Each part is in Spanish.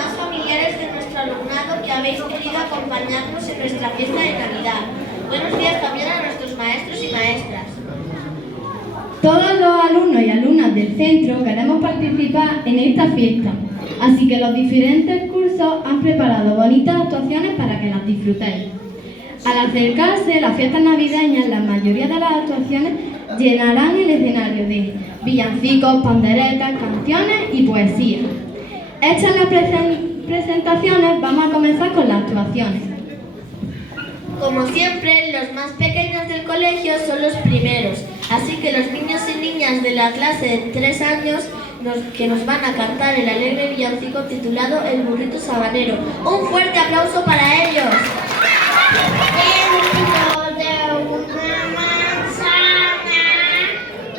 demás familiares de nuestro alumnado que habéis querido acompañarnos en nuestra fiesta de Navidad. Buenos días también a nuestros maestros y maestras. Todos los alumnos y alumnas del centro queremos participar en esta fiesta, así que los diferentes cursos han preparado bonitas actuaciones para que las disfrutéis. Al acercarse las fiestas navideñas, la mayoría de las actuaciones llenarán el escenario de villancicos, panderetas, canciones y poesía. Hechas las presentaciones, vamos a comenzar con las actuaciones. Como siempre, los más pequeños del colegio son los primeros, así que los niños y niñas de la clase de 3 años que nos van a cantar el alegre villancico titulado El burrito sabanero. ¡Un fuerte aplauso para ellos! Dentro de una manzana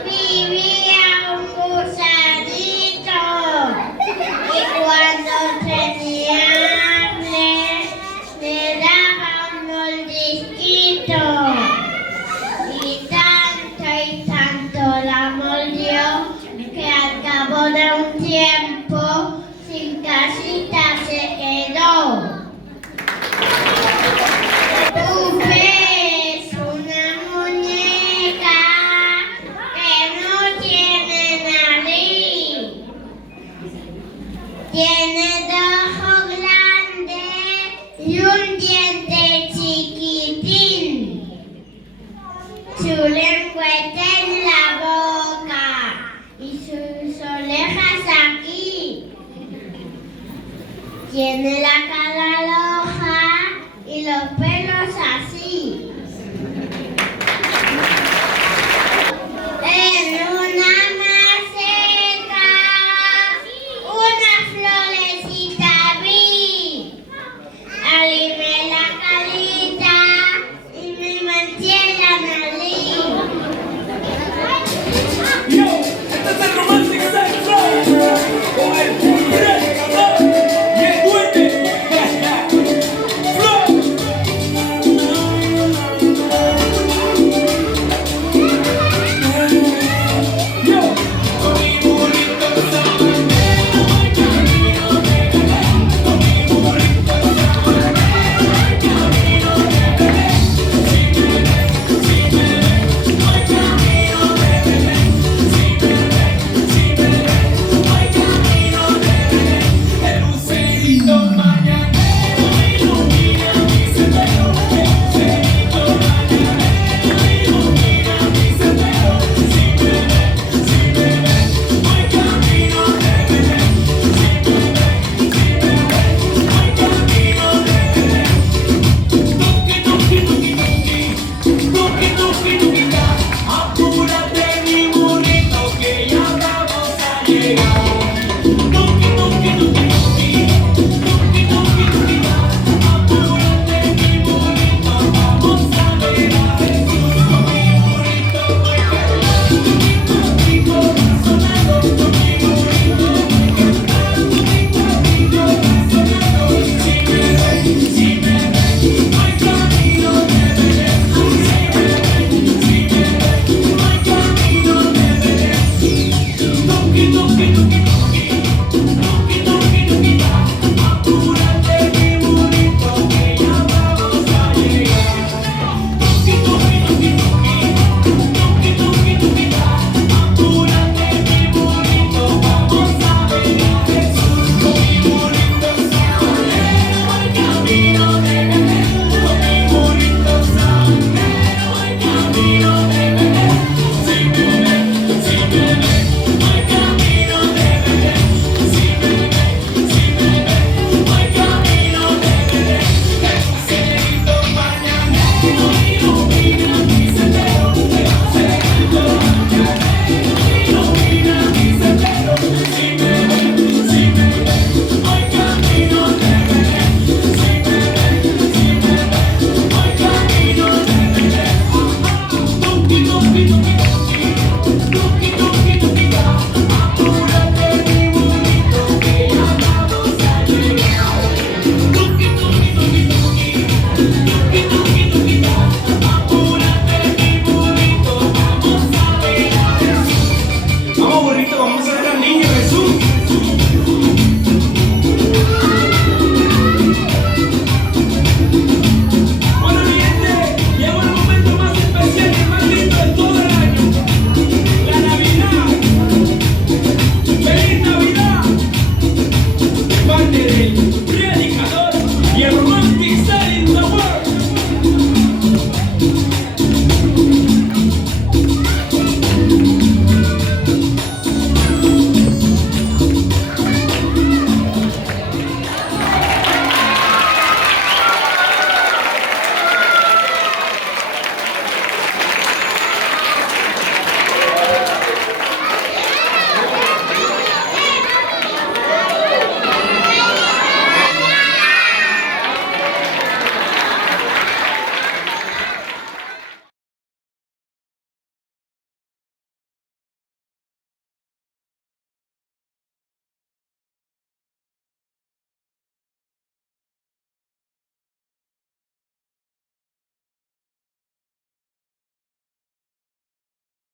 vivía un gusanito y cuando tenía hambre me daba un mordisquito y tanto la mordió que al cabo de un tiempo sin casita se quedó. Es una muñeca que no tiene nariz. Tiene dos ojos grandes y un diente chiquitín. Su lengua está en la boca y sus orejas aquí. Tiene la cara roja y los pelos así. En una maceta, una florecita vi. Alimé la carita y me manché la nariz. Yo, este es el Romantic Sex Show con el predicador y el duende. Flow. Yo, con mi burrito sabanero voy camino de Belén. Con mi burrito sabanero voy camino de Belén. Si me ven, voy camino de Belén. Si me ven, voy camino de Belén. El lucerito mañanero ilumina mi sendero. El lucerito mañanero ilumina mi sendero. Si me ven, voy camino de Belén. Si me ven, voy camino de Belén. Tuki tuki tuki tuki, tuki tuki tuki ta.